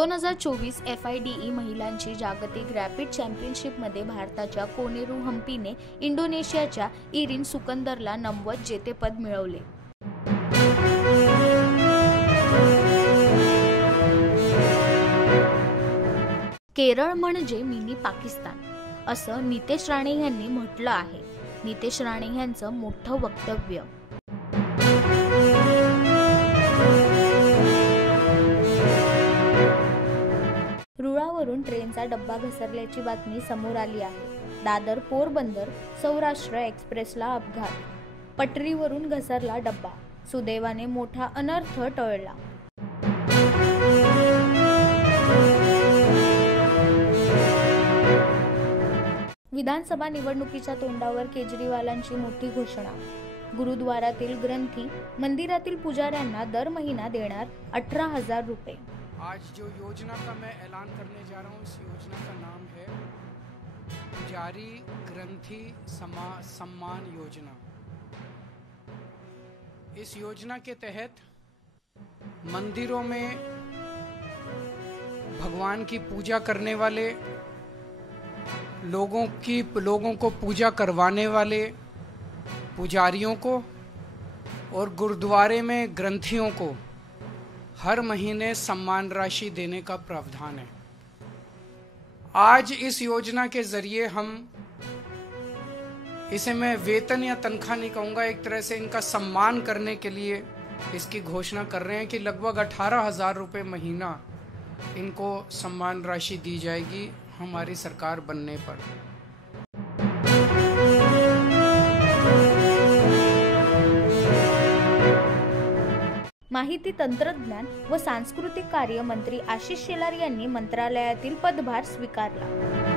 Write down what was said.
2024 FIDE महिलांची जागतिक rapid चॅम्पियनशिपमध्ये भारताच्या कोनेरू हम्पीने इंडोनेशियाच्या इरिन सुकंदरला नमवत जेतेपद मिळवले. केरळ म्हणजे मिनी पाकिस्तान असं नितेश राणे यांनी म्हटलं आहे. नितेश राणे यांचं मोठं वक्तव्य. रुळावरून ट्रेनचा डब्बा घसरल्याची बातमी समोर आली आहे. दादर पोरबंदर सौराष्ट्र एक्सप्रेसला अपघात. पटरीवरून घसरला डब्बा. सुदैवाने मोठा अनर्थ टळला. विधानसभा निवडणुकीच्या तोंडावर केजरीवालांची मोठी घोषणा. गुरुद्वारातील ग्रंथी, मंदिरातील पुजाऱ्यांना दर महिना देणार 18,000 रुपये. आज जो योजना का मैं ऐलान करने जा रहा हूँ, इस योजना का नाम है पुजारी ग्रंथी सम्मान योजना. इस योजना के तहत मंदिरों में भगवान की पूजा करने वाले लोगों को पूजा करवाने वाले पुजारियों को और गुरुद्वारे में ग्रंथियों को हर महीने सम्मान राशि देने का प्रावधान है. आज इस योजना के जरिए हम इसे मैं वेतन या तनख्वाह नहीं कहूँगा, एक तरह से इनका सम्मान करने के लिए इसकी घोषणा कर रहे हैं कि लगभग 18,000 रुपये महीना इनको सम्मान राशि दी जाएगी हमारी सरकार बनने पर. माहिती तंत्रज्ञान व सांस्कृतिक कार्य मंत्री आशिष शेलार यांनी मंत्रालयातील पदभार स्वीकारला.